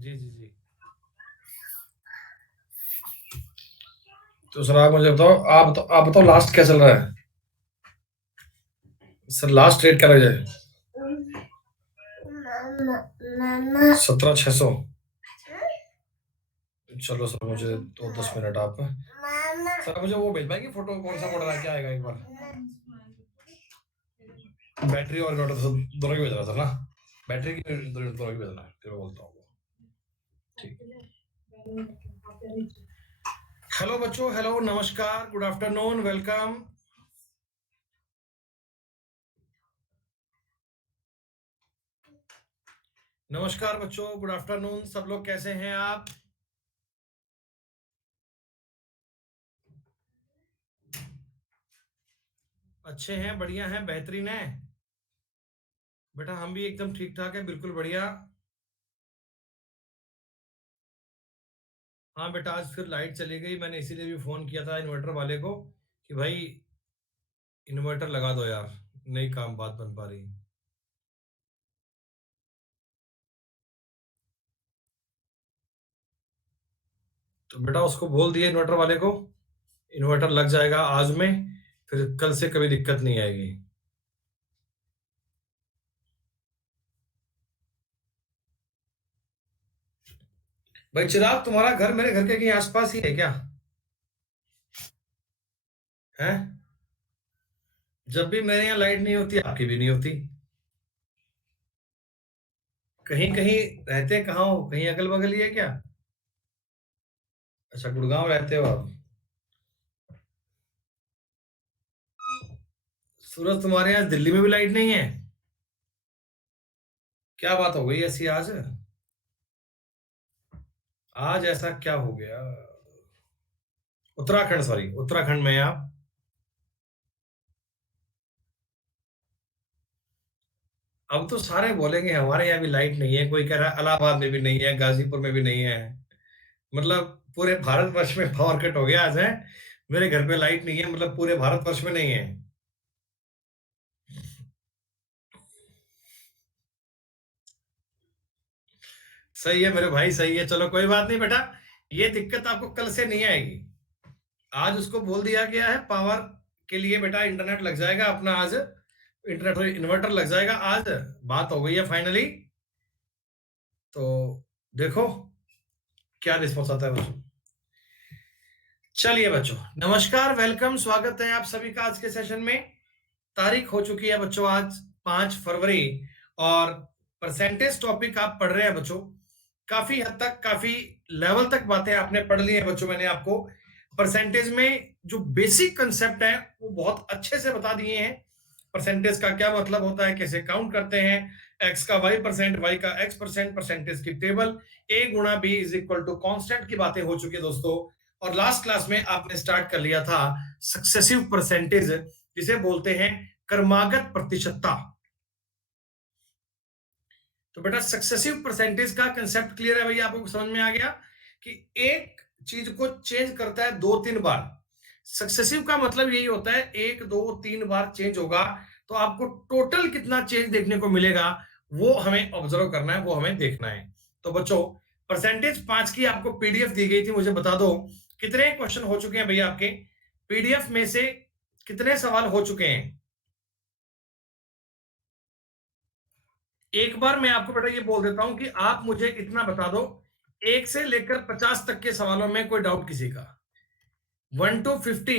जी, जी, जी। तो सर आप मुझे बताओ, आप बताओ लास्ट क्या चल रहा है? सर लास्ट रेट क्या लग जाए? 17,600। चलो सर, मुझे दो 10 मिनट आप सर मुझे वो भेज पाएंगे फोटो, कौन सा मॉडल है क्या आएगा एक बार? बैटरी और इन्वर्टर दोनों की भेज रहा सर ना? बैटरी की दोनों की भेजना है, फिर मैं बोलता हूँ। ठीक। हेलो बच्चों, हेलो, नमस्कार, गुड आफ्टरनून, वेलकम। नमस्कार बच्चों, गुड आफ्टरनून, सब लोग कैसे हैं आप? अच्छे हैं, बढ़िया हैं, बेहतरीन है। बेटा हम भी एकदम ठीक ठाक है, बिल्कुल बढ़िया। हाँ बेटा, आज फिर लाइट चली गई, मैंने इसीलिए भी फोन किया था इन्वर्टर वाले को कि भाई इन्वर्टर लगा दो यार, नहीं काम बात बन पा रही। तो बेटा उसको बोल दिए इन्वर्टर वाले को, इन्वर्टर लग जाएगा आज में, फिर कल से कभी दिक्कत नहीं आएगी। भाई चिराग, तुम्हारा घर मेरे घर के कहीं आसपास ही है क्या? है? जब भी मेरे यहाँ लाइट नहीं होती, आपकी भी नहीं होती। कहीं कहीं रहते कहाँ हो, कहीं अगल बगल ही है क्या? अच्छा, गुड़गांव रहते हो आप? सूरज, तुम्हारे यहाँ दिल्ली में भी लाइट नहीं है? क्या बात हो गई ऐसी आज? आज ऐसा क्या हो गया? उत्तराखंड, सॉरी, उत्तराखंड में आप? अब तो सारे बोलेंगे हमारे यहाँ भी लाइट नहीं है, कोई कह रहा है इलाहाबाद में भी नहीं है, गाजीपुर में भी नहीं है। मतलब पूरे भारतवर्ष में पावर कट हो गया आज है। मेरे घर पे लाइट नहीं है, मतलब पूरे भारतवर्ष में नहीं है। सही है मेरे भाई, सही है, चलो कोई बात नहीं बेटा। ये दिक्कत आपको कल से नहीं आएगी। आज उसको बोल दिया गया है पावर के लिए बेटा इंटरनेट लग जाएगा अपना आज, इंटरनेट इन्वर्टर लग जाएगा आज। बात हो गई है फाइनली। तो देखो क्या रिस्पॉन्स आता है बच्चों। चलिए बच्चों, नमस्कार, वेलकम, स्वागत है आप सभी का आज के सेशन में। तारीख हो चुकी है बच्चों आज 5 फरवरी, और परसेंटेज टॉपिक आप पढ़ रहे हैं बच्चों। काफी हद तक, काफी लेवल तक बातें आपने पढ़ ली है बच्चों। मैंने आपको परसेंटेज में जो बेसिक कंसेप्ट है वो बहुत अच्छे से बता दिए हैं। परसेंटेज का क्या मतलब होता है, कैसे काउंट करते हैं, एक्स का वाई परसेंट, वाई का एक्स परसेंट, परसेंटेज की टेबल, ए गुणा B is equal to constant की बातें हो चुकी है दोस्तों। और लास्ट क्लास में आपने स्टार्ट कर लिया था सक्सेसिव परसेंटेज, जिसे बोलते हैं क्रमागत प्रतिशतता। तो बेटा सक्सेसिव परसेंटेज का कंसेप्ट क्लियर है भैया, आपको समझ में आ गया कि एक चीज को चेंज करता है 2-3 बार। सक्सेसिव का मतलब यही होता है 1, 2, 3 बार चेंज होगा, तो आपको टोटल कितना चेंज देखने को मिलेगा वो हमें ऑब्जर्व करना है, वो हमें देखना है। तो बच्चों, परसेंटेज 5 की आपको पीडीएफ दी गई थी, मुझे बता दो कितने क्वेश्चन हो चुके हैं भैया आपके पीडीएफ में से, कितने सवाल हो चुके हैं? एक बार मैं आपको बेटा ये बोल देता हूं कि आप मुझे इतना बता दो, 1 से लेकर 50 तक के सवालों में कोई डाउट किसी का? 1 to 50,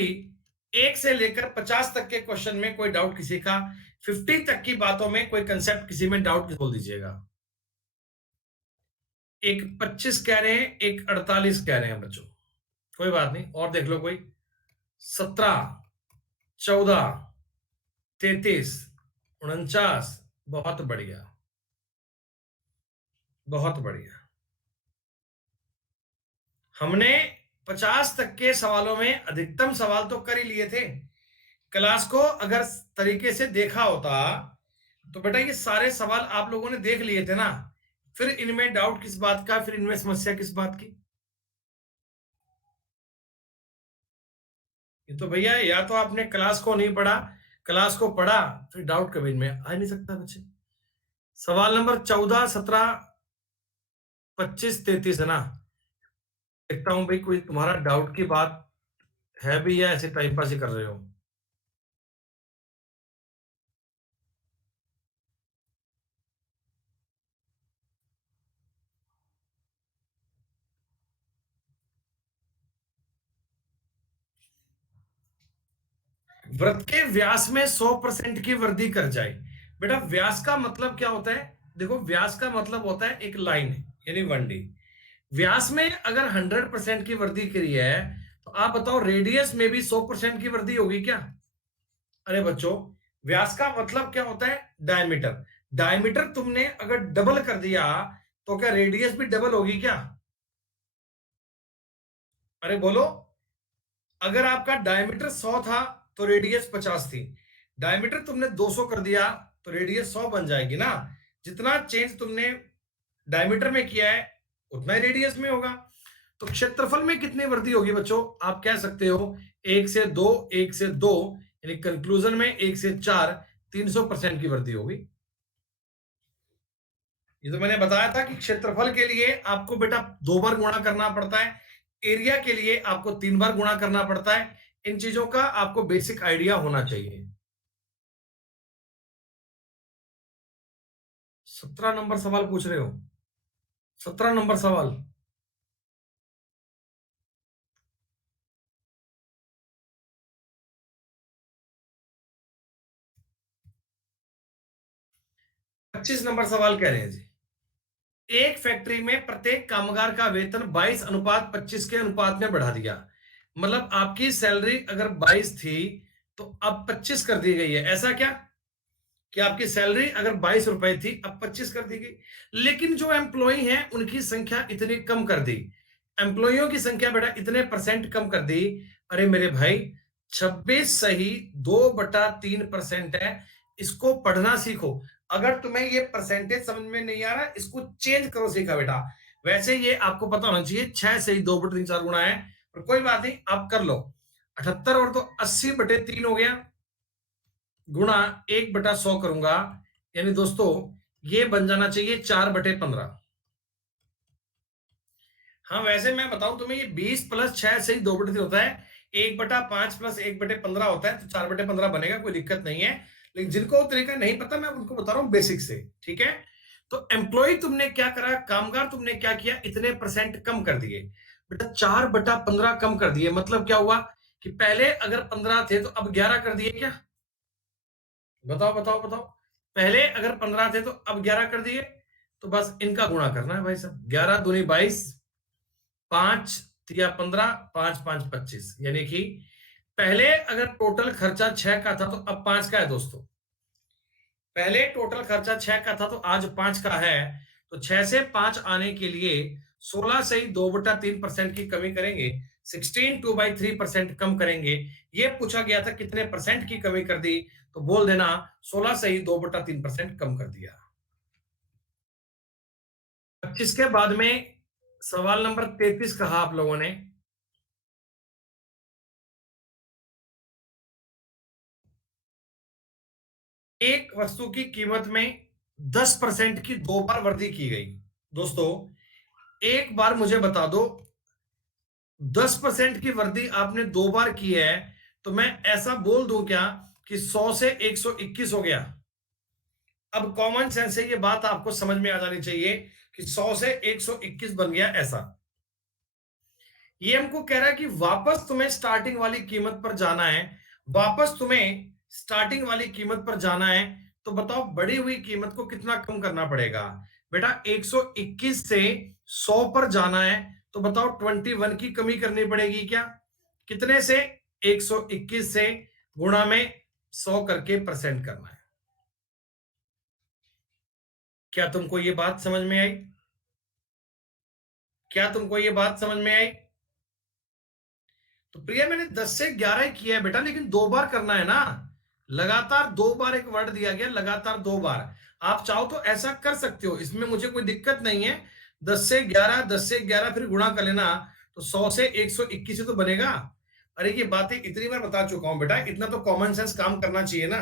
1 से लेकर 50 तक के क्वेश्चन में कोई डाउट किसी का? 50 तक की बातों में कोई कंसेप्ट किसी में डाउट बोल दीजिएगा। एक 25 कह रहे हैं, एक 48 कह रहे हैं बच्चों। कोई बात नहीं, और देख लो कोई। 17, 14, 33, 49। बहुत बढ़िया, बहुत बढ़िया। हमने 50 तक के सवालों में अधिकतम सवाल तो कर ही लिए थे। क्लास को अगर तरीके से देखा होता तो बेटा ये सारे सवाल आप लोगों ने देख लिए थे ना, फिर इनमें डाउट किस बात का, फिर इनमें समस्या किस बात की? ये तो भैया, या तो आपने क्लास को नहीं पढ़ा, क्लास को पढ़ा, फिर डाउट कभी इनमें आ नहीं सकता बच्चे। सवाल नंबर 14, 17, 25-33 है ना? देखता हूँ भाई कोई तुम्हारा डाउट की बात है भी या ऐसे टाइम पास ही कर रहे हो? वृत्त के व्यास में 100% की वृद्धि कर जाए। बेटा व्यास का मतलब क्या होता है? देखो व्यास का मतलब होता है एक लाइन यानी 1D। व्यास में अगर 100% की वृद्धि करी है तो आप बताओ रेडियस में भी 100% की वृद्धि होगी क्या? अरे बच्चों, व्यास का मतलब क्या होता है? डायमीटर। डायमीटर तुमने अगर डबल कर दिया तो क्या रेडियस भी डबल होगी क्या? अरे बोलो। अगर आपका डायमीटर 100 था तो रेडियस 50 थी। डायमीटर तुमने 200 कर दिया तो रेडियस 100 बन जाएगी ना। जितना चेंज तुमने डायमीटर में किया है उतना ही रेडियस में होगा। तो क्षेत्रफल में कितनी वृद्धि होगी बच्चों? आप कह सकते हो 1 से 2, 1 से 2, यानी कंक्लूजन में 1 से 4, 300% की वृद्धि होगी। ये तो मैंने बताया था कि क्षेत्रफल के लिए आपको बेटा 2 बार गुणा करना पड़ता है, एरिया के लिए आपको 3 बार गुणा करना पड़ता है। इन चीजों का आपको बेसिक आइडिया होना चाहिए। 17 नंबर सवाल पूछ रहे हो? 17 नंबर सवाल। 25 नंबर सवाल कह रहे हैं जी। एक फैक्ट्री में प्रत्येक कामगार का वेतन 22:25 के अनुपात में बढ़ा दिया। मतलब आपकी सैलरी अगर 22 थी तो अब 25 कर दी गई है, ऐसा क्या? कि आपकी सैलरी अगर 22 रुपए थी अब 25 कर दी गई। लेकिन जो एम्प्लॉय हैं उनकी संख्या इतनी कम कर दी। एम्प्लॉयों की संख्या बेटा इतने परसेंट कम कर दी। अरे मेरे भाई, 26 सही 2/3% है। इसको पढ़ना सीखो। अगर तुम्हें ये परसेंटेज समझ में नहीं आ रहा इसको चेंज करो सीखा बेटा। वैसे ये आपको पता होना चाहिए 6 सही 2/3 गुणा है, पर कोई बात नहीं आप कर लो। 78 और तो 80/3 हो गया, गुणा 1/100 करूंगा, यानी दोस्तों ये बन जाना चाहिए 4/15। हाँ वैसे मैं बताऊं तुम्हें ये 20 + 6 से ही 2/3 होता है। 1/5 + 1/15 होता है, तो 4/15 बनेगा, कोई दिक्कत नहीं है। लेकिन जिनको वो तरीका नहीं पता मैं उनको बता रहा हूँ बेसिक से, ठीक है? तो एम्प्लॉय तुमने क्या करा, कामगार तुमने क्या किया, इतने परसेंट कम कर दिए। बेटा 4/15 कम कर दिए मतलब क्या हुआ कि पहले अगर 15 थे तो अब 11 कर दिए क्या? बताओ बताओ बताओ। पहले अगर 15 थे तो अब 11 कर दिए। तो बस इनका गुणा करना है भाई साहब। 11 दूनी 22, 5 तिया 15, 5 5 25, यानी कि पहले अगर टोटल खर्चा 6 का था तो अब 5 का है दोस्तों। पहले टोटल खर्चा 6 का था तो आज 5 का है। तो 6 से 5 आने के लिए 16 से ही 2/3% की कमी करेंगे। 16 2/3% कम करेंगे। ये पूछा गया था कितने परसेंट की कमी कर दी, तो बोल देना 16 से ही 2/3% कम कर दिया। 25 के बाद में सवाल नंबर 33 कहा आप लोगों ने। एक वस्तु की कीमत में 10% की 2 बार वृद्धि की गई। दोस्तों एक बार मुझे बता दो, 10% की वृद्धि आपने 2 बार की है, तो मैं ऐसा बोल दूं क्या कि 100 से 121 हो गया? अब कॉमन सेंस से ये बात आपको समझ में आ जानी चाहिए कि 100 से 121 बन गया ऐसा। ये हमको कह रहा है कि वापस तुम्हें स्टार्टिंग वाली कीमत पर जाना है। वापस तुम्हें स्टार्टिंग वाली कीमत पर जाना है। तो बताओ बढ़ी हुई कीमत को कितना कम करना पड़ेगा? बेटा 121 से 100 पर जाना है, तो बताओ 21 की कमी करनी पड़ेगी क्या? कितने से? 121 से गुणा में 100 करके परसेंट करना है। क्या तुमको ये बात समझ में आई? क्या तुमको ये बात समझ में आई? तो प्रिया मैंने 10 से 11 ही किया है बेटा, लेकिन 2 बार करना है ना। लगातार 2 बार एक वर्ड दिया गया, लगातार 2 बार। आप चाहो तो ऐसा कर सकते हो, इसमें मुझे कोई दिक्कत नहीं है। 10 से 11, 10 से 11 फिर गुणा कर लेना, तो 100 से 121 ही तो बनेगा। अरे ये बातें इतनी बार बता चुका हूं बेटा, इतना तो कॉमन सेंस काम करना चाहिए ना।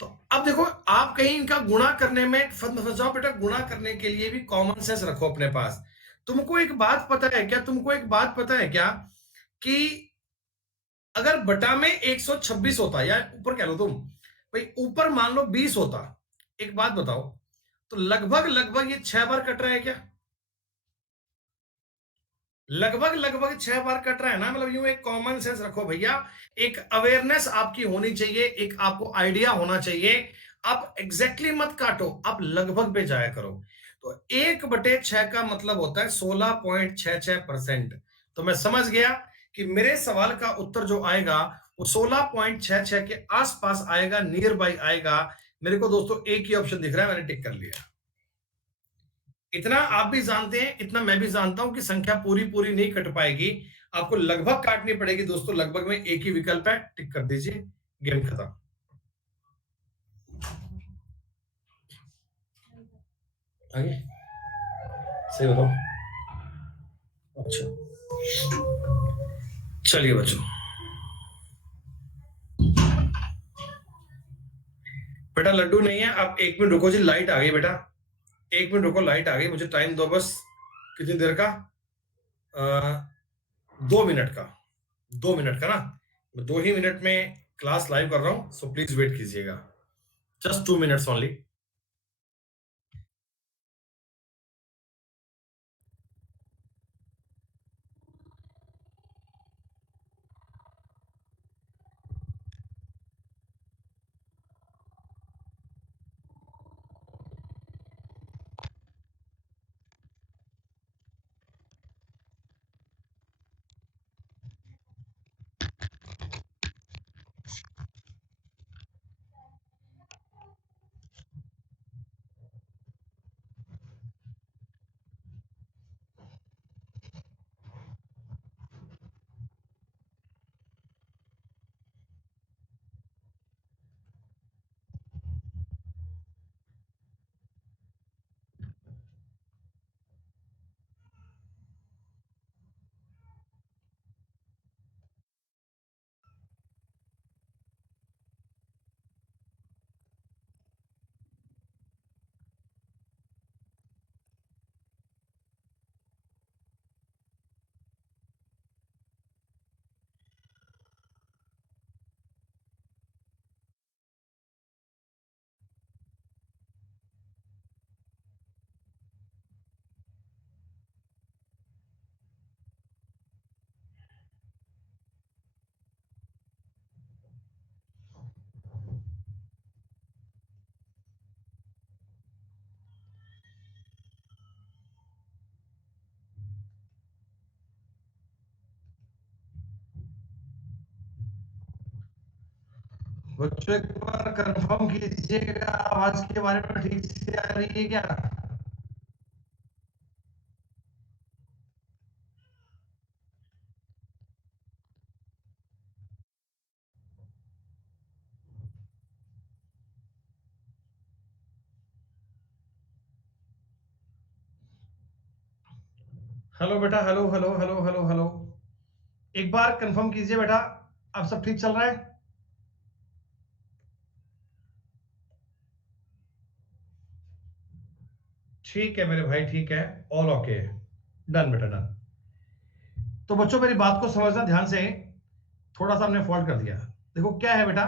तो अब देखो, आप कहीं इनका गुणा करने में फंस जाओ बेटा, गुणा करने के लिए भी कॉमन सेंस रखो अपने पास। तुमको एक बात पता है क्या, तुमको एक बात पता है क्या कि अगर बटा में 126 होता, या ऊपर कह लो तुम, भाई ऊपर मान लो 20 होता, एक बात बताओ, तो लगभग लगभग ये 6 बार कट रहा है क्या? लगभग लगभग 6 बार कट रहा है ना, मतलब यूं एक कॉमन सेंस रखो भैया, एक अवेयरनेस आपकी होनी चाहिए, एक आपको आइडिया होना चाहिए। आप एग्जैक्टली मत काटो, आप लगभग पे जाया करो। तो 1/6 का मतलब होता है 16.66%। तो मैं समझ गया कि मेरे सवाल का उत्तर जो आएगा वो 16.66 के आसपास आएगा, नियर बाई आएगा। मेरे को दोस्तों एक ही ऑप्शन दिख रहा है, मैंने टिक कर लिया। इतना आप भी जानते हैं, इतना मैं भी जानता हूं कि संख्या पूरी पूरी नहीं कट पाएगी, आपको लगभग काटनी पड़ेगी दोस्तों। लगभग में एक ही विकल्प है, टिक कर दीजिए, गेम खत्म। आगे सही बताओ। अच्छा, चलिए बच्चों, बेटा लड्डू नहीं है। आप 1 मिनट रुको जी, लाइट आ गई बेटा, 1 मिनट रुको, लाइट आ गई, मुझे टाइम दो बस। कितनी देर का? 2 मिनट का, 2 मिनट का ना, मैं 2 ही मिनट में क्लास लाइव कर रहा हूं, सो प्लीज वेट कीजिएगा, जस्ट 2 मिनट्स ओनली। बच्चों एक बार कंफर्म कीजिएगा, आवाज के बारे में ठीक से आ रही है क्या? हेलो बेटा, hello hello hello hello hello, एक बार कंफर्म कीजिए बेटा, अब सब ठीक चल रहा है? ठीक है मेरे भाई, ठीक है, ऑल ओके, डन बेटा डन। तो बच्चों मेरी बात को समझना ध्यान से, थोड़ा सा हमने फॉल्ट कर दिया। देखो क्या है बेटा,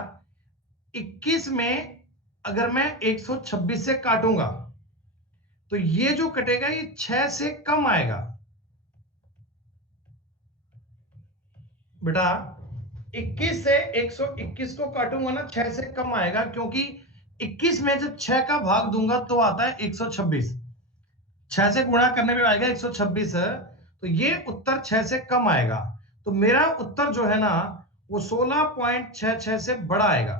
21 में अगर मैं 126 से काटूंगा तो ये जो कटेगा ये 6 से कम आएगा बेटा। 21 से 121 को काटूंगा ना, 6 से कम आएगा, क्योंकि 21 में जब 6 का भाग दूंगा तो आता है 126, 6 से गुणा करने में आएगा 126, तो ये उत्तर 6 से कम आएगा। तो मेरा उत्तर जो है ना वो 16.66 से बड़ा आएगा।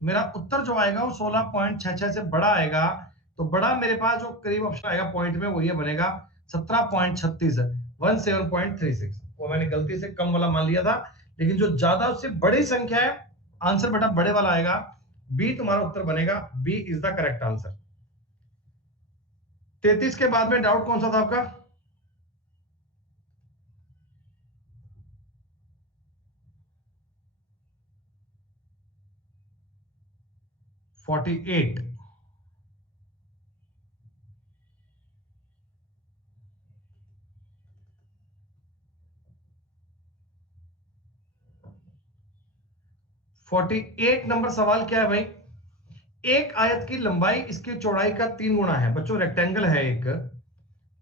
मेरा उत्तर जो आएगा वो 16.66 से बड़ा आएगा। तो बड़ा मेरे पास जो करीब ऑप्शन आएगा पॉइंट में वो ये बनेगा 17.36, 17.36। वो मैंने गलती से कम वाला मान लिया था, लेकिन जो ज्यादा उससे बड़ी संख्या है, आंसर बेटा बड़े वाला आएगा। बी तुम्हारा उत्तर बनेगा, B is the correct answer. 33 के बाद में डाउट कौन सा था आपका? 48। फोर्टी एट नंबर सवाल क्या है भाई? एक आयत की लंबाई इसकी चौड़ाई का 3 गुना है। बच्चों रेक्टेंगल है एक,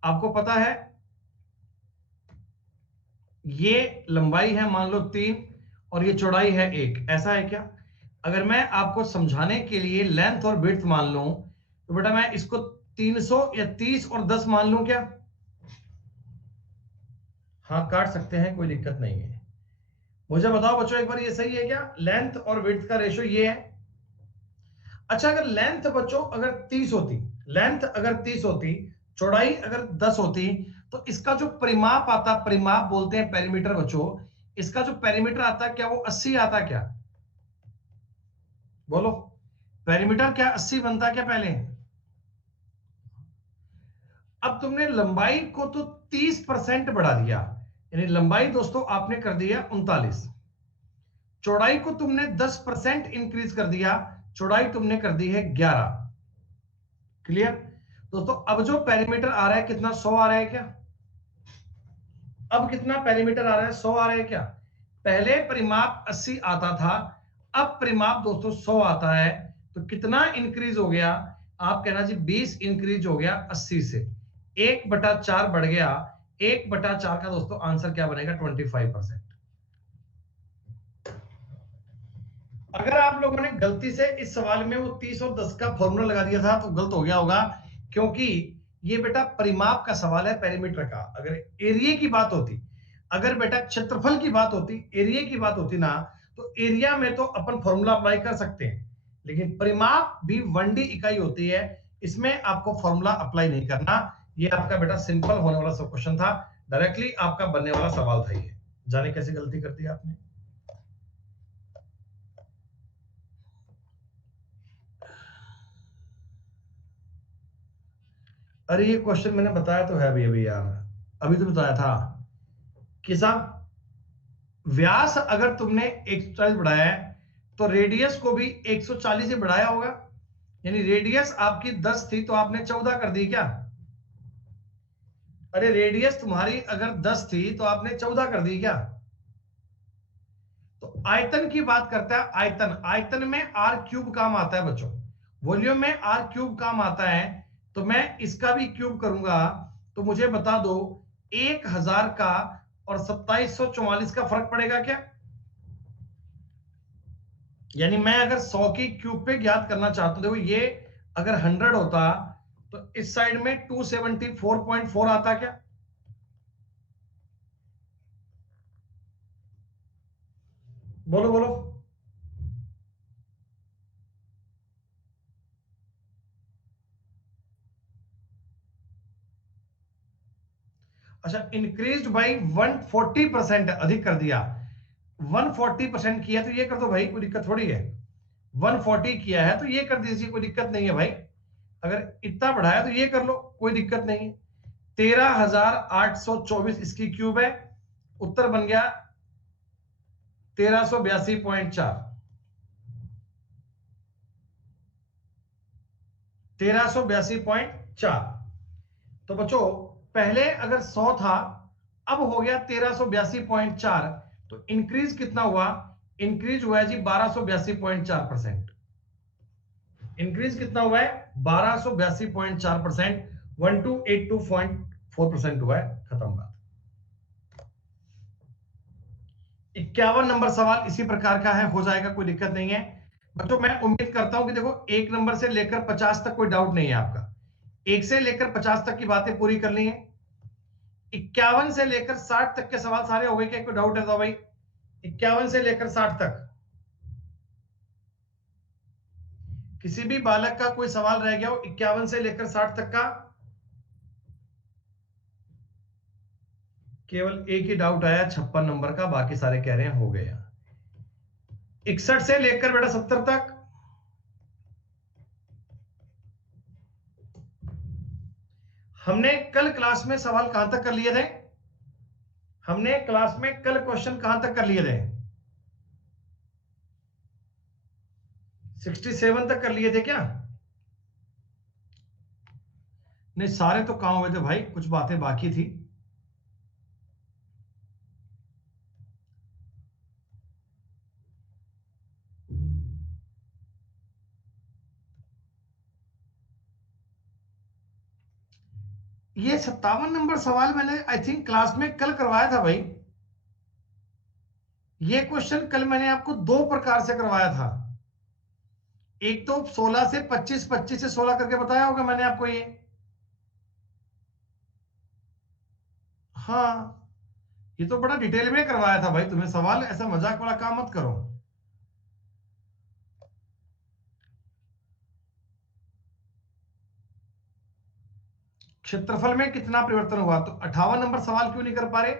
आपको पता है ये लंबाई है मान लो 3 और ये चौड़ाई है 1, ऐसा है क्या? अगर मैं आपको समझाने के लिए लेंथ और विड्थ मान लूं तो बेटा मैं इसको 300 या 30 और 10 मान लूं क्या? हाँ काट सकते हैं, कोई दिक्कत नहीं है। मुझे बताओ बच्चों एक बार, ये सही है क्या? लेंथ और विड्थ का रेशो ये है। अच्छा अगर लेंथ बच्चों अगर 30 होती, लेंथ अगर 30 होती, चौड़ाई अगर 10 होती, तो इसका जो परिमाप आता, परिमाप बोलते हैं पेरीमीटर बच्चों, इसका जो पेरीमीटर आता क्या वो 80 आता क्या? बोलो, पेरीमीटर क्या 80 बनता क्या पहले? अब तुमने लंबाई को तो 30% बढ़ा दिया, यानी लंबाई दोस्तों आपने कर दिया 39, चौड़ाई को तुमने 10% इंक्रीज कर दिया, चौड़ाई तुमने कर दी है 11। क्लियर दोस्तों? अब जो पेरीमीटर आ रहा है कितना, 100 आ रहा है क्या? अब कितना पेरीमीटर आ रहा है, 100 आ रहा है क्या? पहले परिमाप 80 आता था, अब परिमाप दोस्तों 100 आता है, तो कितना इंक्रीज हो गया? आप कहना जी 20 इंक्रीज हो गया 80 से, 1/4 बढ़ गया। 1/4 का दोस्तों आंसर क्या बनेगा? 25%। अगर आप लोगों ने गलती से इस सवाल में वो 30 और 10 का फॉर्मूला लगा दिया था तो गलत हो गया होगा, क्योंकि ये बेटा परिमाप का सवाल है, पेरीमीटर का। अगर एरिया की बात होती, अगर बेटा क्षेत्रफल की बात होती, एरिया की बात होती ना, तो एरिया में तो अपन फॉर्मूला अप्लाई कर सकते हैं, लेकिन परिमाप भी 1D इकाई होती है, इसमें आपको फॉर्मूला अप्लाई नहीं करना। ये आपका बेटा सिंपल होने वाला सब क्वेश्चन था, डायरेक्टली आपका बनने वाला सवाल था ये। जाने कैसे गलती कर दी आपने। अरे ये क्वेश्चन मैंने बताया तो है अभी अभी यार, अभी तो बताया था कि साहब व्यास अगर तुमने 140 बढ़ाया है तो रेडियस को भी 140 से बढ़ाया होगा, यानी रेडियस आपकी 10 थी तो आपने 14 कर दी क्या? अरे रेडियस तुम्हारी अगर 10 थी तो आपने 14 कर दी क्या? तो आयतन की बात करता है, आयतन, आयतन में आर क्यूब काम आता है बच्चों, वॉल्यूम में आर क्यूब काम आता है, तो मैं इसका भी क्यूब करूंगा तो मुझे बता दो 1000 का और 2744 का फर्क पड़ेगा क्या? यानी मैं अगर 100 की क्यूब पे ज्ञात करना चाहता हूं, देखो ये अगर 100 होता तो इस साइड में 274.4 आता क्या? बोलो बोलो। अच्छा इंक्रीज बाई 140%, अधिक कर दिया, 140% किया तो ये कर दो भाई, कोई दिक्कत थोड़ी है। 140 किया है तो ये कर दीजिए, कोई दिक्कत नहीं है भाई। अगर इतना बढ़ाया तो ये कर लो, कोई दिक्कत नहीं है। 13,824 इसकी क्यूब है, उत्तर बन गया 1382.4। 1382.4। तो बच्चों पहले अगर 100 था, अब हो गया 1382.4, तो इंक्रीज कितना हुआ? इंक्रीज हुआ है जी 1282.4%। इंक्रीज कितना हुआ है? 1282.4%, 1282.4% हुआ है, खत्म बात। 51 नंबर सवाल इसी प्रकार का है, हो जाएगा, कोई दिक्कत नहीं है बच्चों। मैं उम्मीद करता हूं कि देखो 1 नंबर से लेकर 50 तक कोई डाउट नहीं है आपका, 1 से लेकर 50 तक की बातें पूरी कर ली है। 51 से लेकर 60 तक के सवाल सारे हो गए क्या? कोई डाउट है तो भाई, 51 से लेकर 60 तक किसी भी बालक का कोई सवाल रह गया हो 51 से लेकर 60 तक का? केवल एक ही डाउट आया 56 नंबर का, बाकी सारे कह रहे हैं हो गया। 61 से लेकर बेटा 70 तक हमने कल क्लास में सवाल कहां तक कर लिए थे? हमने क्लास में कल क्वेश्चन कहां तक कर लिए थे? 67 तक कर लिए थे क्या? नहीं, सारे तो काम हुए थे भाई, कुछ बातें बाकी थी। ये 57 नंबर सवाल मैंने आई थिंक क्लास में कल करवाया था भाई। ये क्वेश्चन कल मैंने आपको दो प्रकार से करवाया था। एक तो 16 से 25, 25 से 16 करके बताया होगा मैंने आपको ये। हाँ, ये तो बड़ा डिटेल में करवाया था भाई तुम्हें सवाल, ऐसा मजाक वाला काम मत करो। क्षेत्रफल में कितना परिवर्तन हुआ, तो 58 नंबर सवाल क्यों नहीं कर पा रहे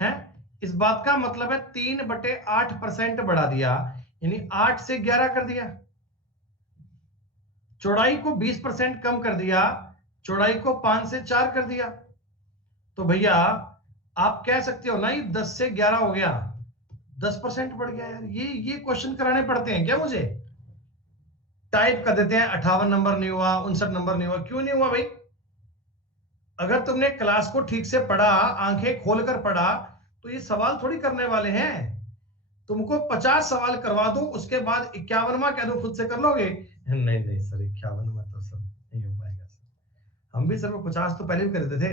हैं? इस बात का मतलब है 3/8% बढ़ा दिया, यानी 8 से 11 कर दिया। चौड़ाई को 20% कम कर दिया, चौड़ाई को 5 से 4 कर दिया। तो भैया आप कह सकते हो ना, ये 10 से 11 हो गया, 10% बढ़ गया यार। ये क्वेश्चन कराने पड़ते हैं क्या मुझे? टाइप कर देते हैं 58 नंबर नहीं हुआ, 59 नंबर नहीं हुआ। क्यों नहीं हुआ भाई? अगर तुमने क्लास को ठीक से पढ़ा, आंखें खोलकर पढ़ा, तो ये सवाल थोड़ी करने वाले हैं। तुमको 50 सवाल करवा दूं, उसके बाद 51वां कह दूं खुद से कर लोगे? नहीं नहीं सर, 51वां तो सर नहीं हो पाएगा सर। हम भी सर वो 50 तो पहले भी कर देते थे।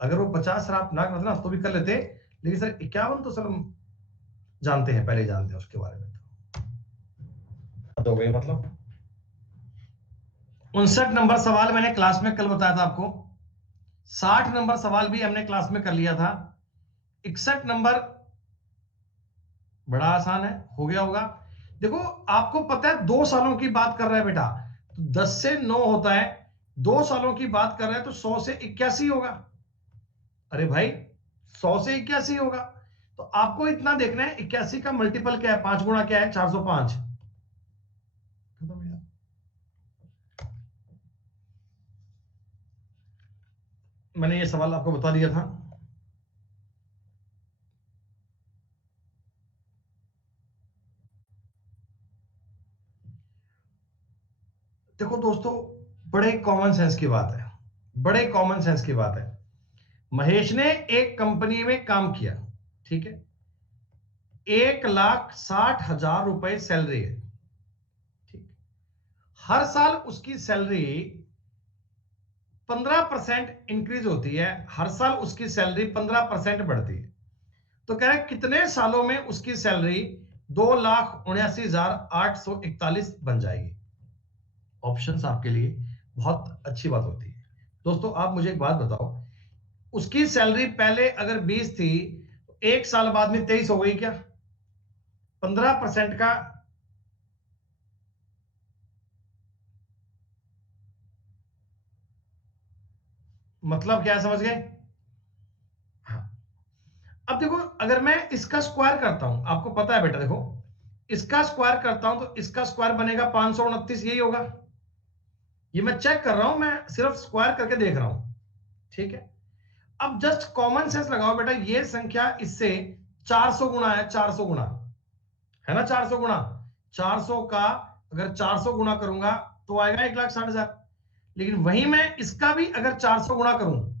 अगर वो 50 सर आप ना करते ना तो भी कर लेते, लेकिन सर 51 तो सर हम जानते हैं, पहले जानते हैं उसके बारे में। तो गई मतलब 59 नंबर सवाल मैंने क्लास में कल बताया था आपको। 60 नंबर सवाल भी हमने क्लास में कर लिया था। 61 नंबर बड़ा आसान है, हो गया होगा। देखो आपको पता है 2 सालों की बात कर रहा है बेटा, तो 10 से 9 होता है, 2 सालों की बात कर रहे हैं तो 100 से 81 होगा। अरे भाई 100 से 81 होगा, तो आपको इतना देखना है 81 का मल्टीपल क्या है, 5 गुणा क्या है, 405। मैंने ये सवाल आपको बता दिया था। देखो दोस्तों, बड़े कॉमन सेंस की बात है, बड़े कॉमन सेंस की बात है। महेश ने एक कंपनी में काम किया, ठीक है, 1,60,000 रुपए सैलरी है, ठीक। हर साल उसकी सैलरी 15% इंक्रीज होती है, हर साल उसकी सैलरी 15% बढ़ती है। तो कह रहे हैं कितने सालों में उसकी सैलरी 2,79,841 बन जाएगी। ऑप्शंस आपके लिए बहुत अच्छी बात होती है। दोस्तों आप मुझे एक बात बताओ, उसकी सैलरी पहले अगर 20 थी, तो एक साल बाद में 23 हो गई क्या? 15% का मतलब क्या है, समझ गए? हाँ। अब देखो अगर मैं इसका स्क्वायर करता हूं, आपको पता है बेटा, देखो इसका स्क्वायर करता हूं तो इसका स्क्वायर बनेगा 529, यही होगा। ये मैं चेक कर रहा हूं, मैं सिर्फ स्क्वायर करके देख रहा हूं, ठीक है। अब जस्ट कॉमन सेंस लगाओ बेटा, ये संख्या इससे 400 गुना है, 400 गुना है ना, 400 गुना, 400 का अगर 400 गुना करूंगा तो आएगा 1,60,000। लेकिन वही मैं इसका भी अगर 400 गुना करूं,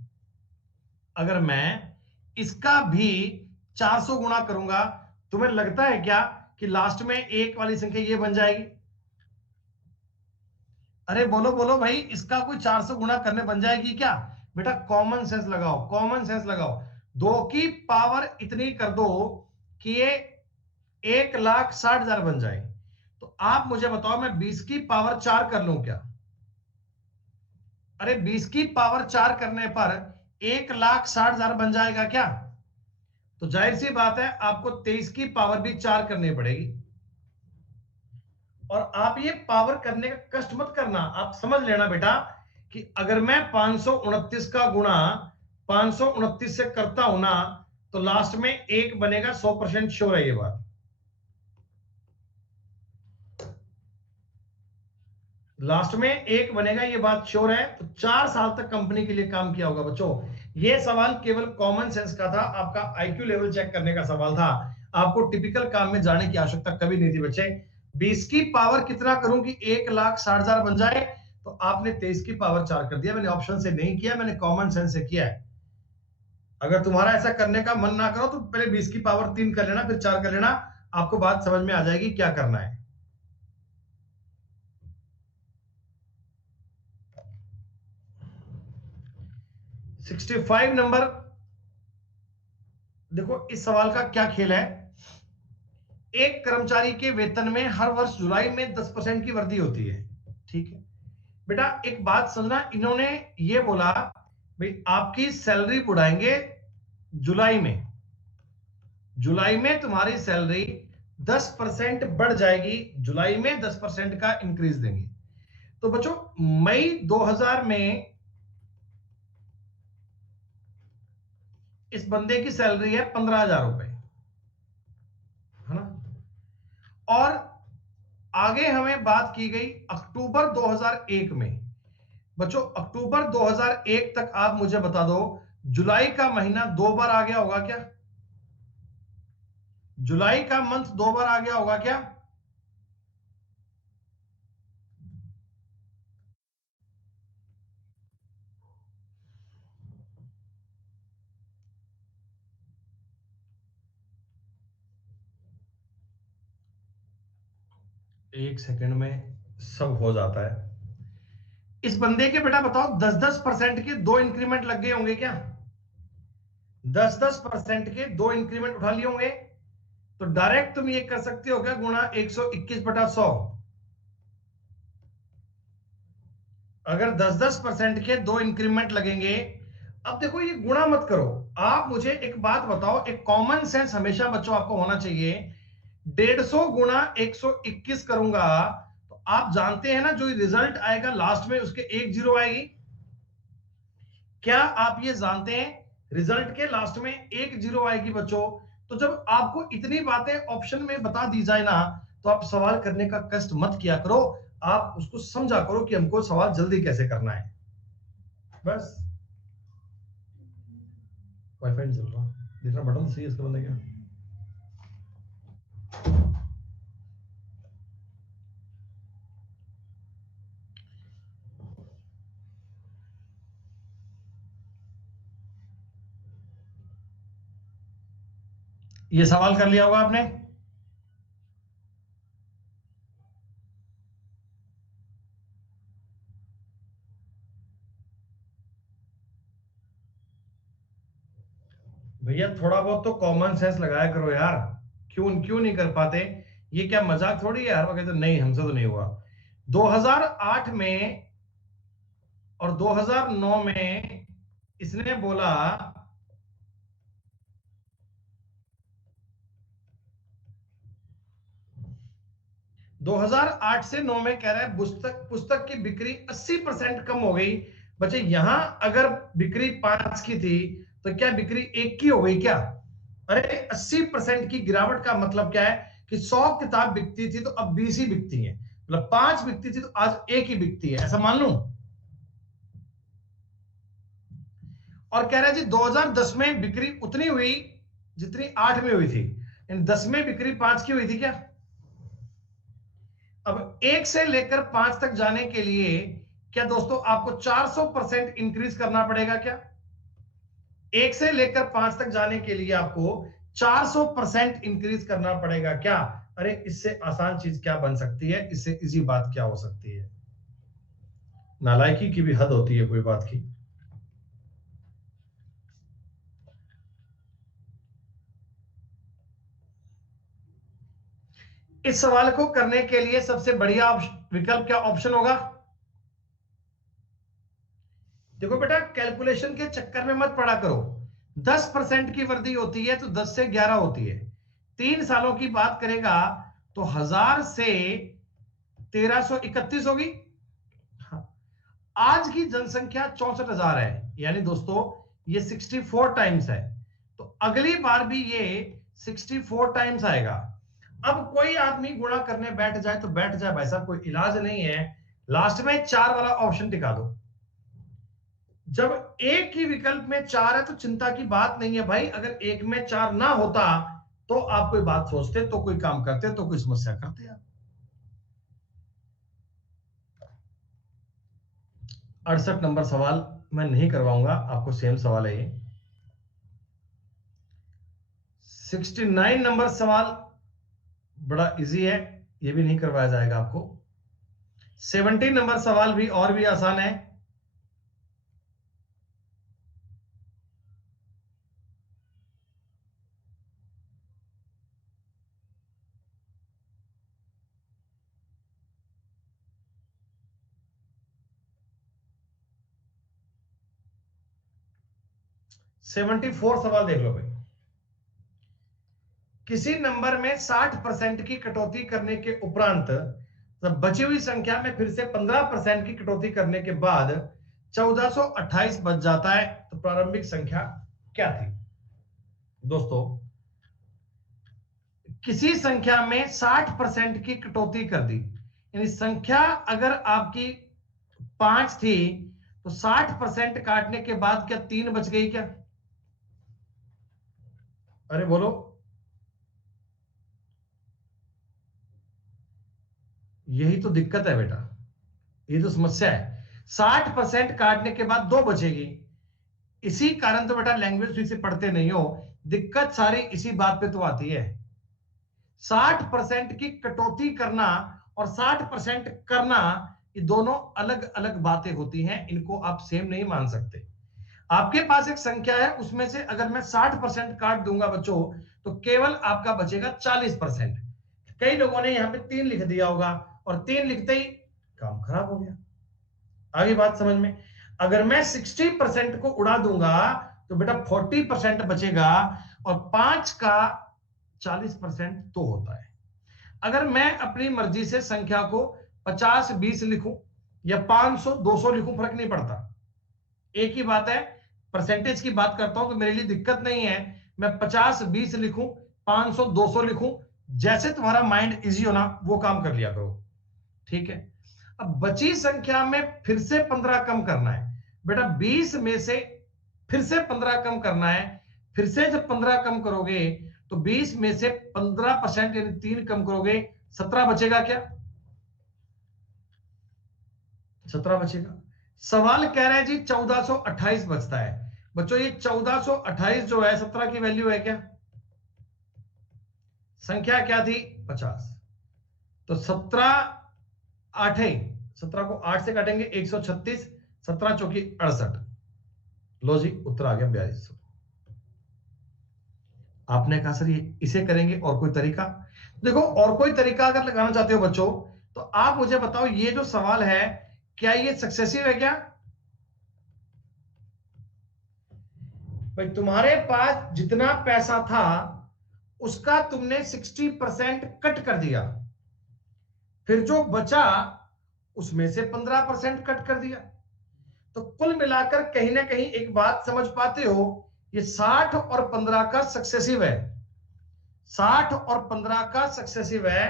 अगर मैं इसका भी 400 गुना करूंगा, तुम्हें लगता है क्या कि लास्ट में एक वाली संख्या ये बन जाएगी? अरे बोलो बोलो भाई, इसका कोई 400 गुना करने बन जाएगी क्या? बेटा कॉमन सेंस लगाओ, कॉमन सेंस लगाओ। 2 की पावर इतनी कर दो कि ये 1,60,000 बन जाए। तो आप मुझे बताओ, मैं 20 की पावर 4 कर लूं क्या? अरे 20 की पावर 4 करने पर 1,60,000 बन जाएगा क्या? तो जाहिर सी बात है आपको 23 की पावर भी 4 करनी पड़ेगी। और आप ये पावर करने का कष्ट मत करना, आप समझ लेना बेटा कि अगर मैं 529 का गुणा 529 से करता हूं ना, तो लास्ट में एक बनेगा, 100% श्योर है ये बात। लास्ट में एक बनेगा, ये बात श्योर है। तो 4 साल तक कंपनी के लिए काम किया होगा बच्चों। ये सवाल केवल कॉमन सेंस का था, आपका आईक्यू लेवल चेक करने का सवाल था। आपको टिपिकल काम में जाने की आवश्यकता कभी नहीं थी बच्चे। 20 की पावर कितना करूं कि 1,60,000 बन जाए? तो आपने 23 की पावर 4 कर दिया। मैंने ऑप्शन से नहीं किया, मैंने कॉमन सेंस से किया है। अगर तुम्हारा ऐसा करने का मन ना करो तो पहले 20 की पावर 3 कर लेना, फिर 4 कर लेना। आपको बात समझ में आ जाएगी क्या करना है। 65 नंबर। देखो इस सवाल का क्या खेल है। एक कर्मचारी के वेतन में हर वर्ष जुलाई में 10% की वृद्धि होती है। ठीक है बेटा, एक बात समझना, इन्होंने ये बोला भाई आपकी सैलरी बढ़ाएंगे जुलाई में। जुलाई में तुम्हारी सैलरी 10% बढ़ जाएगी, जुलाई में 10% का इंक्रीज देंगे। तो बच्चों मई 2000 में इस बंदे की सैलरी है 15,000 रुपए, है ना। और आगे हमें बात की गई अक्टूबर 2001 में। बच्चों अक्टूबर 2001 तक आप मुझे बता दो, जुलाई का महीना 2 बार आ गया होगा क्या? जुलाई का मंथ 2 बार आ गया होगा क्या? एक सेकंड में सब हो जाता है। इस बंदे के बेटा बताओ 10-10% के 2 इंक्रीमेंट लग गए होंगे क्या? 10-10% के 2 इंक्रीमेंट उठा लिए होंगे। तो डायरेक्ट तुम ये कर सकते हो क्या, गुणा 121/100। अगर 10-10% के 2 इंक्रीमेंट लगेंगे। अब देखो ये गुणा मत करो। आप मुझे एक बात बताओ, एक कॉमन सेंस हमेशा बच्चों आपको होना चाहिए। 150 गुणा 121 करूंगा तो आप जानते हैं ना, जो रिजल्ट आएगा लास्ट में उसके एक जीरो आएगी। क्या आप ये जानते हैं? रिजल्ट के लास्ट में एक जीरो आएगी बच्चों। तो जब आपको इतनी बातें ऑप्शन में बता दी जाए ना, तो आप सवाल करने का कष्ट मत किया करो। आप उसको समझा करो कि हमको सवाल जल्दी कैसे करना है, बस। वाईफाई नहीं चल रहा, देखना बटन सही है इसका बंदे क्या। ये सवाल कर लिया होगा आपने। भैया थोड़ा बहुत तो कॉमन सेंस लगाया करो यार। क्यों क्यों नहीं कर पाते? ये क्या मजाक थोड़ी है, हर वक्त तो नहीं, हमसे तो नहीं हुआ। 2008 में और 2009 में इसने बोला, 2008 से 9 में कह रहा है पुस्तक पुस्तक की बिक्री 80% कम हो गई। बच्चे यहां अगर बिक्री 5 की थी तो क्या बिक्री 1 की हो गई क्या? अरे 80% की गिरावट का मतलब क्या है कि 100 किताब बिकती थी तो अब 20 ही बिकती है, मतलब 5 बिकती थी तो आज 1 ही बिकती है, ऐसा मान लूं। और कह रहा है जी 2010 में बिक्री उतनी हुई जितनी 8 में हुई थी, 10 में बिक्री 5 की हुई थी क्या? अब 1 से लेकर 5 तक जाने के लिए क्या दोस्तों आपको 400% इंक्रीज करना पड़ेगा क्या? 1 से लेकर 5 तक जाने के लिए आपको 400% इंक्रीज करना पड़ेगा क्या? अरे इससे आसान चीज क्या बन सकती है, इससे इजी बात क्या हो सकती है? नालायकी की भी हद होती है कोई बात की। इस सवाल को करने के लिए सबसे बढ़िया विकल्प क्या ऑप्शन होगा? देखो बेटा कैलकुलेशन के चक्कर में मत पड़ा करो। 10% की वृद्धि होती है तो 10 से 11 होती है। 3 सालों की बात करेगा तो 1000 से 1331 होगी। हाँ। आज की जनसंख्या 64,000 है, यानी दोस्तों ये 64 टाइम्स है। तो अगली बार भी ये 64 टाइम्स आएगा। अब कोई आदमी गुणा करने बैठ जाए तो बैठ जाए भाई साहब, कोई इलाज नहीं है। लास्ट में 4 वाला ऑप्शन टिका दो। जब एक ही विकल्प में 4 है तो चिंता की बात नहीं है भाई। अगर एक में 4 ना होता तो आप कोई बात सोचते, तो कोई काम करते, तो कोई समस्या करते आप। 68 नंबर सवाल मैं नहीं करवाऊंगा आपको, सेम सवाल है ये। 69 नंबर सवाल बड़ा इजी है, ये भी नहीं करवाया जाएगा आपको। 70 नंबर सवाल भी और भी आसान है। सेवेंटी फोर सवाल देख लो भाई। किसी नंबर में 60% की कटौती करने के उपरांत जब बची हुई संख्या में फिर से 15% की कटौती करने के बाद 1428 बच जाता है, तो प्रारंभिक संख्या क्या थी? दोस्तों, किसी संख्या में 60% की कटौती कर दी, यानी संख्या अगर आपकी 5 थी तो 60% काटने के बाद क्या 3 बच गई क्या? अरे बोलो, यही तो दिक्कत है बेटा, ये तो समस्या है। 60% काटने के बाद 2 बचेगी। इसी कारण तो बेटा लैंग्वेज ठीक से पढ़ते नहीं हो, दिक्कत सारी इसी बात पे तो आती है। 60% की कटौती करना और 60% करना, ये दोनों अलग अलग बातें होती हैं, इनको आप सेम नहीं मान सकते। आपके पास एक संख्या है, उसमें से अगर मैं 60% काट दूंगा बच्चों, तो केवल आपका बचेगा 40%। कई लोगों ने यहां पे 3 लिख दिया होगा, और 3 लिखते ही काम खराब हो गया। आगे बात समझ में? अगर मैं 60% को उड़ा दूंगा तो बेटा 40% बचेगा, और 5 का 40% तो होता है। अगर मैं अपनी मर्जी से संख्या को 50-20 लिखूं या 500-200 लिखूं, फर्क नहीं पड़ता, एक ही बात है। परसेंटेज की बात करता हूं तो मेरे लिए दिक्कत नहीं है, मैं 50-20 लिखूं, 500-200 लिखूं, जैसे तुम्हारा माइंड इजी होना वो काम कर लिया करो, ठीक है? अब बची संख्या में फिर से 15 कम करना है बेटा, 20 में से फिर से 15 कम करना है। फिर से जब 15 कम करोगे तो 20 में से 15% यानी 3 कम करोगे, 17 बचेगा क्या? 17 बचेगा। सवाल कह रहा है जी 1428 बचता है। बच्चों ये 1428 जो है 17 की वैल्यू है क्या? संख्या क्या थी? 50। तो 17 आठे 17 को 8 से काटेंगे 136, 17 चौकी 68। लो जी उत्तर आ गया 4200। आपने कहा सर ये इसे करेंगे और कोई तरीका? देखो, और कोई तरीका अगर लगाना चाहते हो बच्चों, तो आप मुझे बताओ ये जो सवाल है क्या ये सक्सेसिव है क्या? भाई तुम्हारे पास जितना पैसा था उसका तुमने 60% कट कर दिया, फिर जो बचा उसमें से 15% कट कर दिया, तो कुल मिलाकर कहीं ना कहीं एक बात समझ पाते हो, ये 60 और 15 का सक्सेसिव है। 60 और 15 का सक्सेसिव है,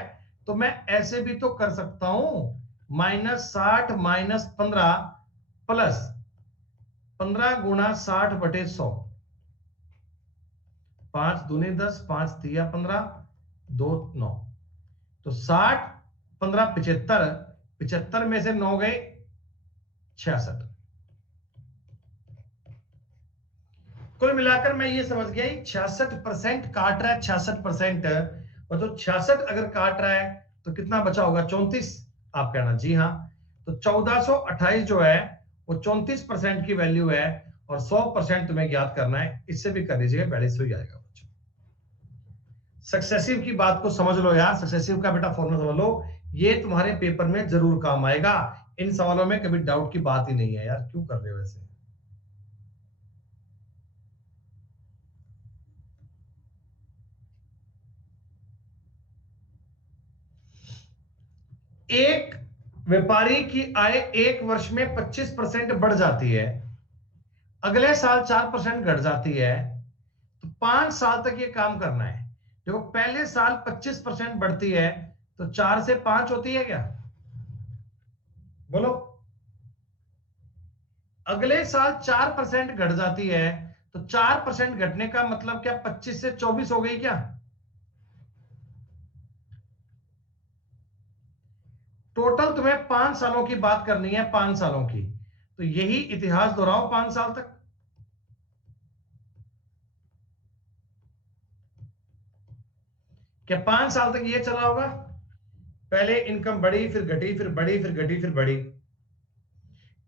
तो मैं ऐसे भी तो कर सकता हूं, -60 -15 प्लस 15 गुणा 60/100। 5 दूनी 10, 5 तिया 15, 2 9। तो 60 15 75, 75 में से 9 गए 66। कुल मिलाकर मैं ये समझ गया 66% काट रहा है, 66%। और तो 66 अगर काट रहा है तो कितना बचा होगा? 34। आप कहना जी हाँ। तो 1428 जो है वो 34% की वैल्यू है, और 100% तुम्हें ज्ञात करना है, इससे भी कर लीजिएगा 4200 ही आएगा बच्चों। सक्सेसिव की बात को समझ लो यार, सक्सेसिव का बेटा फॉर्मूला समझ लो, ये तुम्हारे पेपर में जरूर काम आएगा। इन सवालों में कभी डाउट की बात ही नहीं है यार, क्यों कर रहे हो ऐसे? एक व्यापारी की आय एक वर्ष में 25% बढ़ जाती है, अगले साल 4% घट जाती है, तो 5 साल तक ये काम करना है। देखो पहले साल 25% बढ़ती है, तो 4 से 5 होती है क्या? बोलो। अगले साल 4% घट जाती है, तो 4% घटने का मतलब क्या 25 से 24 हो गई क्या? टोटल तुम्हें 5 सालों की बात करनी है, 5 सालों की। तो यही इतिहास दोहराओ 5 साल तक। क्या 5 साल तक ये चला होगा? पहले इनकम बढ़ी, फिर घटी, फिर बढ़ी, फिर घटी, फिर बढ़ी।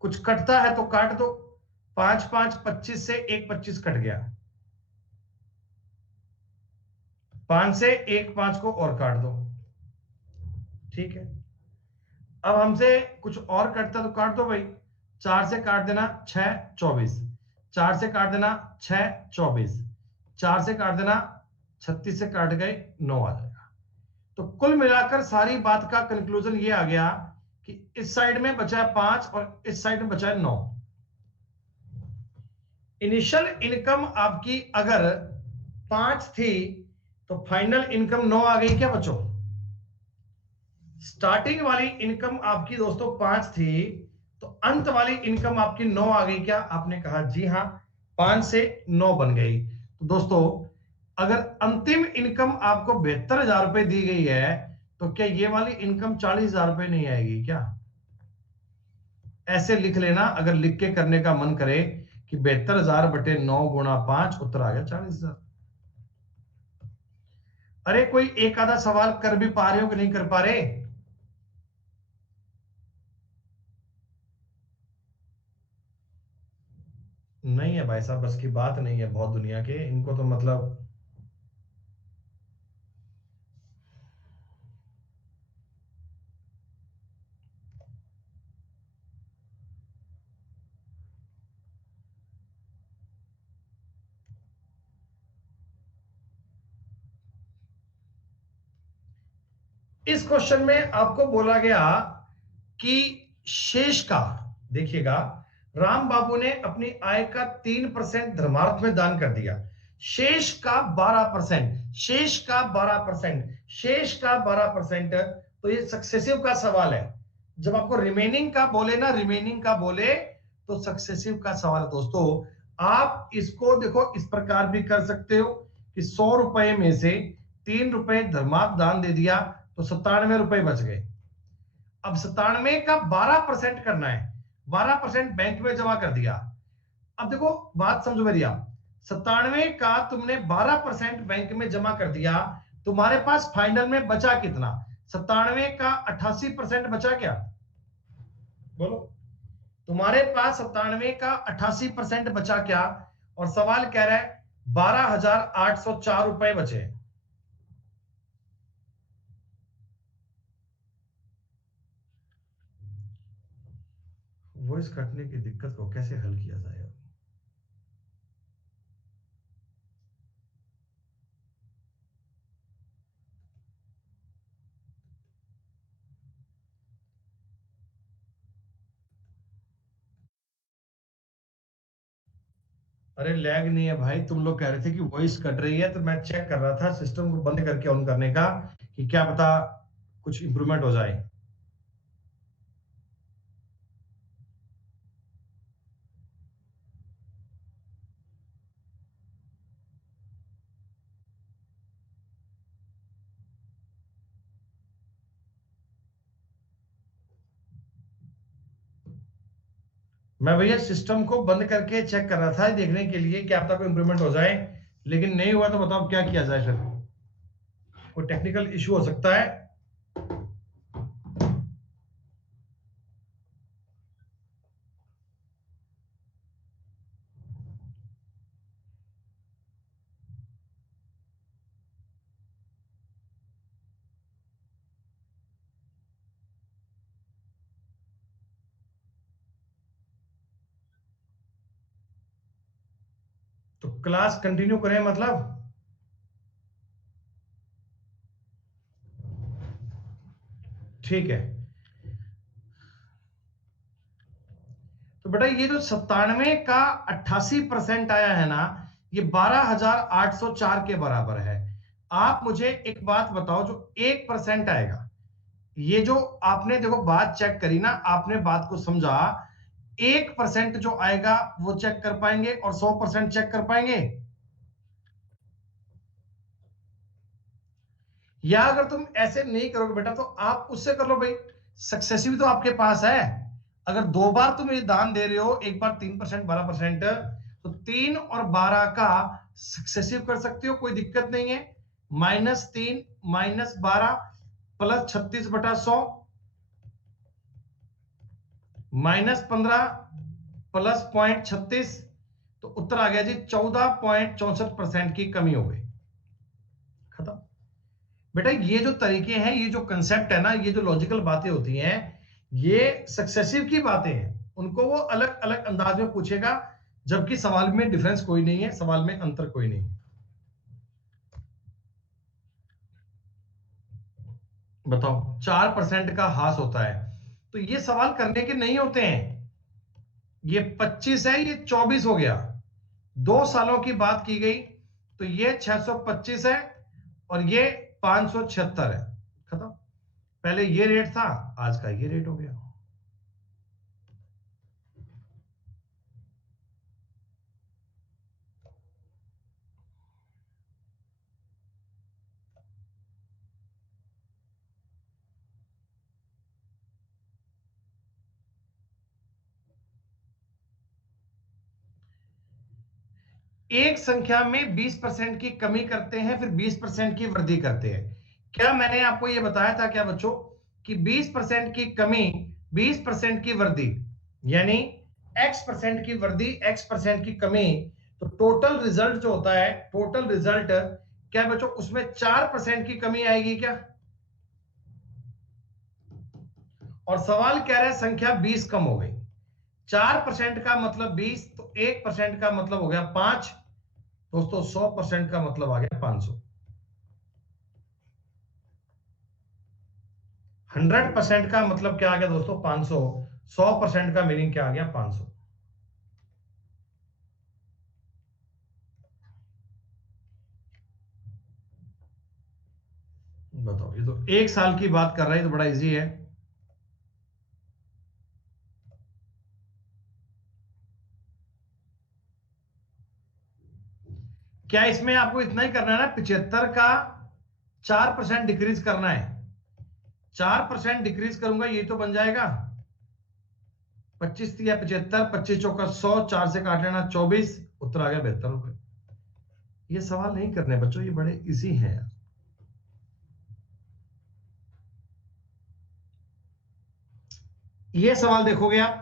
कुछ कटता है तो काट दो। 5 5 25 से एक 25 कट गया। 5 से एक 5 को और काट दो। ठीक है, अब हमसे कुछ और कटता तो काट दो भाई। 4 से काट देना 6 24, 4 से काट देना 6 24, 4 से काट देना 36 से काट गए 9 आ जाएगा। तो कुल मिलाकर सारी बात का कंक्लूजन ये आ गया कि इस साइड में बचा है 5 और इस साइड में बचा है 9। इनिशियल इनकम आपकी अगर 5 थी तो फाइनल इनकम 9 आ गई क्या बच्चों? स्टार्टिंग वाली इनकम आपकी दोस्तों 5 थी तो अंत वाली इनकम आपकी 9 आ गई क्या? आपने कहा जी हां, 5 से 9 बन गई। तो दोस्तों अगर अंतिम इनकम आपको 72,000 रुपए दी गई है तो क्या ये वाली इनकम 40,000 रुपए नहीं आएगी क्या? ऐसे लिख लेना, अगर लिख के करने का मन करे कि 72,000 बटे 9 गुणा 5, उत्तर आ गया 40,000। अरे कोई एक आधा सवाल कर भी पा रहे हो कि नहीं कर पा रहे? नहीं है भाई साहब, बस की बात नहीं है बहुत दुनिया के, इनको तो मतलब इस क्वेश्चन में आपको बोला गया कि शेष का, देखिएगा, राम बाबू ने अपनी आय का 3% धर्मार्थ में दान कर दिया। शेष का 12%, शेष का 12%, शेष का 12%। तो ये सक्सेसिव का सवाल है। जब आपको रिमेनिंग का बोले ना, रिमेनिंग का बोले तो सक्सेसिव का सवाल है दोस्तों। आप इसको देखो इस प्रकार भी कर सकते हो कि 100 रुपए में से 3 रुपए धर्मार्थ दान दे दिया तो 97 रुपए बच गए। अब 97 का 12% करना है, 12% बैंक में जमा कर दिया। अब देखो बात समझो मेरी आप, 97 का तुमने 12% बैंक में जमा कर दिया, तुम्हारे पास फाइनल में बचा कितना? 97 का 88% बचा क्या? बोलो, तुम्हारे पास 97 का 88% बचा क्या? और सवाल कह रहा है 12,804 रुपए बचे। वॉइस कटने की दिक्कत को कैसे हल किया जाए? अरे लैग नहीं है भाई, तुम लोग कह रहे थे कि वॉइस कट रही है तो मैं चेक कर रहा था सिस्टम को बंद करके ऑन करने का कि क्या पता कुछ इंप्रूवमेंट हो जाए। मैं भैया सिस्टम को बंद करके चेक कर रहा था देखने के लिए क्या पता कोई इंप्रूवमेंट हो जाए, लेकिन नहीं हुआ तो बताओ क्या किया जाए? फिर कोई टेक्निकल इश्यू हो सकता है। तो क्लास कंटिन्यू करें मतलब? ठीक है, तो बेटा ये जो 97 का 88% आया है ना, ये 12,804 के बराबर है। आप मुझे एक बात बताओ, जो 1% आएगा, ये जो आपने देखो बात चेक करी ना, आपने बात को समझा, 1% जो आएगा वो चेक कर पाएंगे और 100% चेक कर पाएंगे? या अगर तुम ऐसे नहीं करोगे बेटा तो आप उससे कर लो भाई, सक्सेसिव तो आपके पास है, अगर 2 बार तुम ये दान दे रहे हो, एक बार 3% 12%, तो 3 और 12 का सक्सेसिव कर सकते हो, कोई दिक्कत नहीं है। -3 -12 प्लस 36/100 -15 प्लस 0.36, तो उत्तर आ गया जी 14.64% की कमी हो गई। खत्म। बेटा ये जो तरीके हैं, ये जो कंसेप्ट है ना, ये जो लॉजिकल बातें होती हैं, ये सक्सेसिव की बातें हैं, उनको वो अलग अलग अंदाज में पूछेगा, जबकि सवाल में डिफरेंस कोई नहीं है, सवाल में अंतर कोई नहीं है। बताओ 4% का हास होता है, तो ये सवाल करने के नहीं होते हैं। ये 25 है, ये 24 हो गया, 2 सालों की बात की गई, तो ये 625 है और ये 576 है। खत्म। पहले ये रेट था, आज का ये रेट हो गया। एक संख्या में 20% की कमी करते हैं, फिर 20% की वृद्धि करते हैं। क्या मैंने आपको यह बताया था क्या बच्चों कि 20% की कमी 20% की वृद्धि, यानी x% की वृद्धि x% की कमी, तो टोटल रिजल्ट जो होता है, टोटल रिजल्ट क्या बच्चों, उसमें 4% की कमी आएगी क्या? और सवाल कह रहा है संख्या 20 कम हो गई। 4% का मतलब 20, तो 1% का मतलब हो गया 5। दोस्तों 100% का मतलब आ गया 500। 100% का मतलब क्या आ गया दोस्तों? 500। 100% का मीनिंग क्या आ गया? 500। बताओ, ये तो 1 साल की बात कर रहे हैं, तो बड़ा इजी है। क्या इसमें आपको इतना ही करना है ना? 75 का 4% डिक्रीज करना है। 4% डिक्रीज करूंगा, ये तो बन जाएगा 25 या 75, 25 चौका 100, 4 से काट लेना 24, उत्तर आ गया 72 रुपए। ये सवाल नहीं करने बच्चों, ये बड़े इजी हैं यार। ये सवाल देखोगे आप,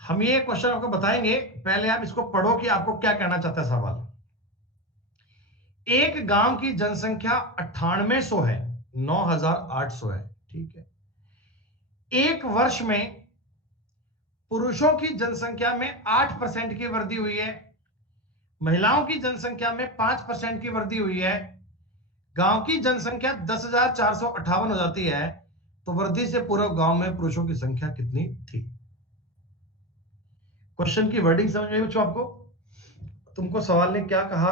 हम ये क्वेश्चन आपको बताएंगे, पहले आप इसको पढ़ो कि आपको क्या कहना चाहता है सवाल। एक गांव की जनसंख्या 9800 है, 9800 है, ठीक है। एक वर्ष में पुरुषों की जनसंख्या में 8% की वृद्धि हुई है, महिलाओं की जनसंख्या में 5% की वृद्धि हुई है। गांव की जनसंख्या 10,458 हो जाती है, तो वृद्धि से पूर्व गांव में पुरुषों की संख्या कितनी थी? क्वेश्चन की वर्डिंग समझ में आई बच्चों आपको? तुमको सवाल ने क्या कहा,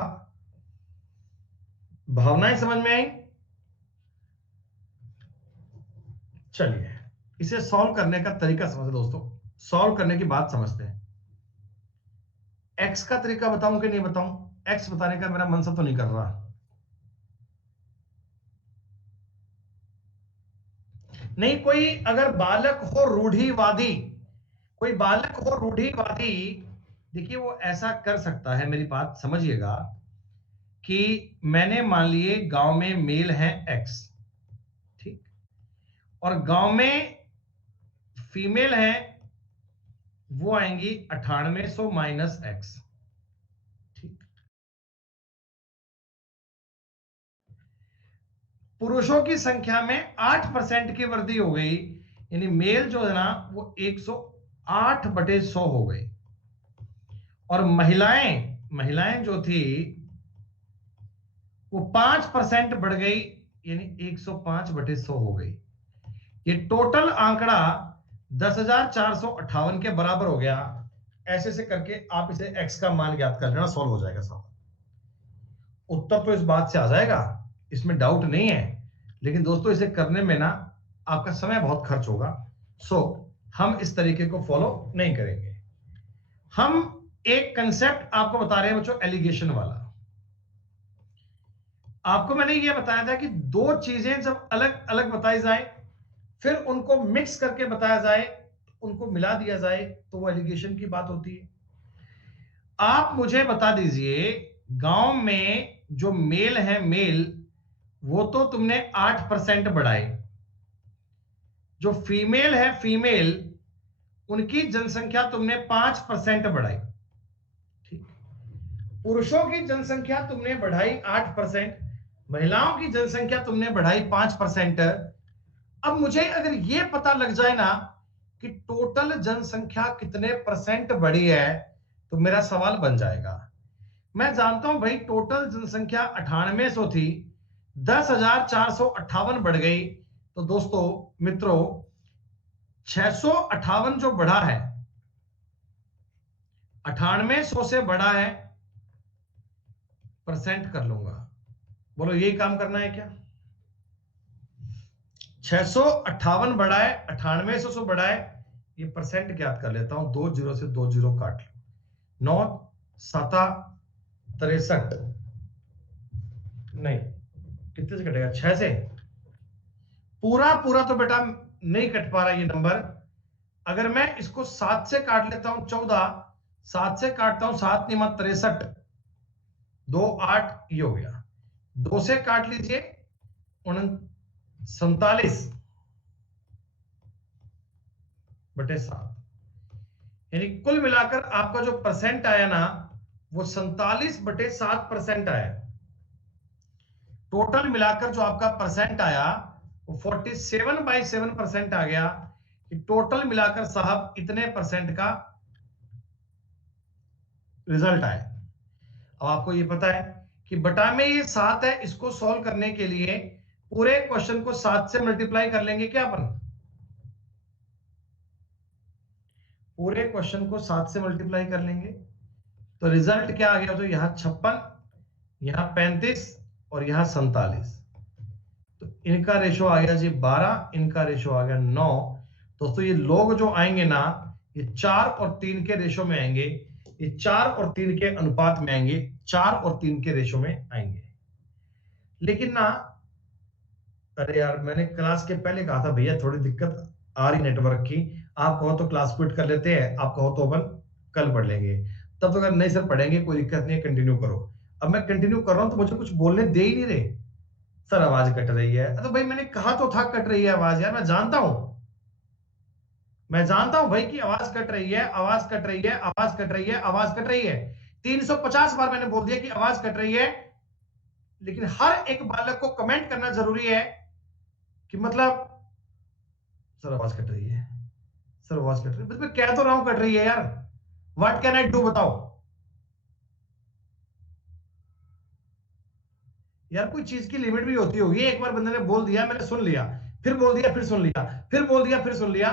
भावनाएं समझ में आई? चलिए इसे सॉल्व करने का तरीका समझते दोस्तों, सॉल्व करने की बात समझते हैं। एक्स का तरीका बताऊं कि नहीं बताऊं? एक्स बताने का मेरा मन सा तो नहीं कर रहा। नहीं, कोई अगर बालक हो रूढ़िवादी, कोई बालक हो रूढ़िवादी, देखिए वो ऐसा कर सकता है, मेरी बात समझिएगा, कि मैंने मान लिए गांव में मेल है एक्स, ठीक, और गांव में फीमेल है, वो आएंगी 9800 माइनस एक्स, ठीक। पुरुषों की संख्या में 8% की वृद्धि हो गई, यानी मेल जो है ना वो 108/100 हो गई, और महिलाएं महिलाएं जो थी वो 5% बढ़ गई, यानी 105/100 हो गई। ये टोटल आंकड़ा 10,458 के बराबर हो गया। ऐसे से करके आप इसे x का मान ज्ञात कर लेना, सॉल्व हो जाएगा सवाल। उत्तर तो इस बात से आ जाएगा, इसमें डाउट नहीं है, लेकिन दोस्तों इसे करने में ना आपका समय बहुत खर्च होगा, सो हम इस तरीके को फॉलो नहीं करेंगे। हम एक कंसेप्ट आपको बता रहे हैं बच्चों, एलिगेशन वाला। आपको मैंने यह बताया था कि दो चीजें जब अलग अलग बताई जाए, फिर उनको मिक्स करके बताया जाए, उनको मिला दिया जाए, तो वो एलिगेशन की बात होती है। आप मुझे बता दीजिए, गांव में जो मेल है मेल, वो तो तुमने 8% बढ़ाए, जो फीमेल है फीमेल, उनकी जनसंख्या तुमने 5% बढ़ाई। ठीक, पुरुषों की जनसंख्या तुमने बढ़ाई 8%, महिलाओं की जनसंख्या तुमने बढ़ाई 5%। अब मुझे अगर यह पता लग जाए ना कि टोटल जनसंख्या कितने परसेंट बढ़ी है, तो मेरा सवाल बन जाएगा। मैं जानता हूं भाई, टोटल जनसंख्या 9800 थी, 10,458 बढ़ गई। तो दोस्तों मित्रों, 658 जो बढ़ा है, 9800 से बढ़ा है, परसेंट कर लूंगा। बोलो यही काम करना है क्या? 658 बढ़ा है, 9800 से बढ़ा है, ये परसेंट ज्ञात कर लेता हूं। 2 जीरो से 2 जीरो काट लो, 9 7 63, नहीं कितने से कटेगा, 6 से। पूरा पूरा तो बेटा नहीं कट पा रहा ये नंबर। अगर मैं इसको 7 से काट लेता हूं, 14, 7 से काटता हूं, 7 नियम 63, 2 8, ये हो गया। 2 से काट लीजिए, 47/7, यानी कुल मिलाकर आपका जो परसेंट आया ना, वो 47/7% आया। टोटल मिलाकर जो आपका परसेंट आया, वो 47/7% आ गया। कि टोटल मिलाकर साहब इतने परसेंट का रिजल्ट आया। अब आपको ये पता है कि बटा में ये 7 है, इसको सॉल्व करने के लिए पूरे क्वेश्चन को 7 से मल्टीप्लाई कर लेंगे क्या अपन? पूरे क्वेश्चन को 7 से मल्टीप्लाई कर लेंगे, तो रिजल्ट क्या आ गया? तो यहां 56, यहां 35 और यहां 47। तो इनका रेशो आ गया जी 12, इनका रेशो आ गया 9। दोस्तों ये लोग जो आएंगे ना, ये 4 और 3 के रेशो में आएंगे, ये 4 और 3 के अनुपात में आएंगे, 4 और 3 के रेशो में आएंगे। लेकिन ना, अरे यार मैंने क्लास के पहले कहा था भैया थोड़ी दिक्कत आ रही नेटवर्क की, आप कहो तो क्लास क्विट कर लेते हैं, आप कहो तो अपन कल पढ़ लेंगे। तब तो अगर नहीं सर पढ़ेंगे, कोई दिक्कत नहीं है, कंटिन्यू करो। अब मैं कंटिन्यू कर रहा हूं तो मुझे कुछ बोलने दे ही नहीं रहे। सर आवाज कट रही है, तो भाई मैंने कहा तो था कट रही है आवाज, यार मैं जानता हूं, मैं जानता हूं भाई कि आवाज कट रही है, आवाज कट रही है, आवाज कट रही है, आवाज कट रही है। 350 बार मैंने बोल दिया कि आवाज कट रही है, लेकिन हर एक बालक को कमेंट करना जरूरी है कि मतलब सर आवाज कट रही है, सर आवाज कट रही है। बस मैं कह तो रहा हूं कट रही है यार, व्हाट कैन आई डू बताओ। यार कोई चीज की लिमिट भी होती होगी, एक बार बंदे ने बोल दिया, मैंने सुन लिया, फिर बोल दिया, फिर सुन लिया, फिर बोल दिया, फिर सुन लिया,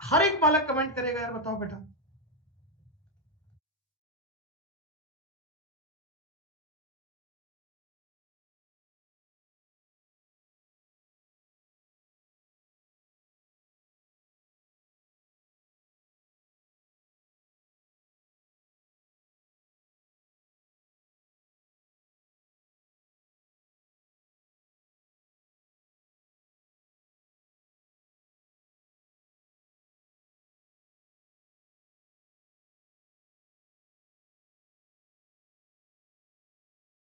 हर एक बालक कमेंट करेगा यार, बताओ बेटा।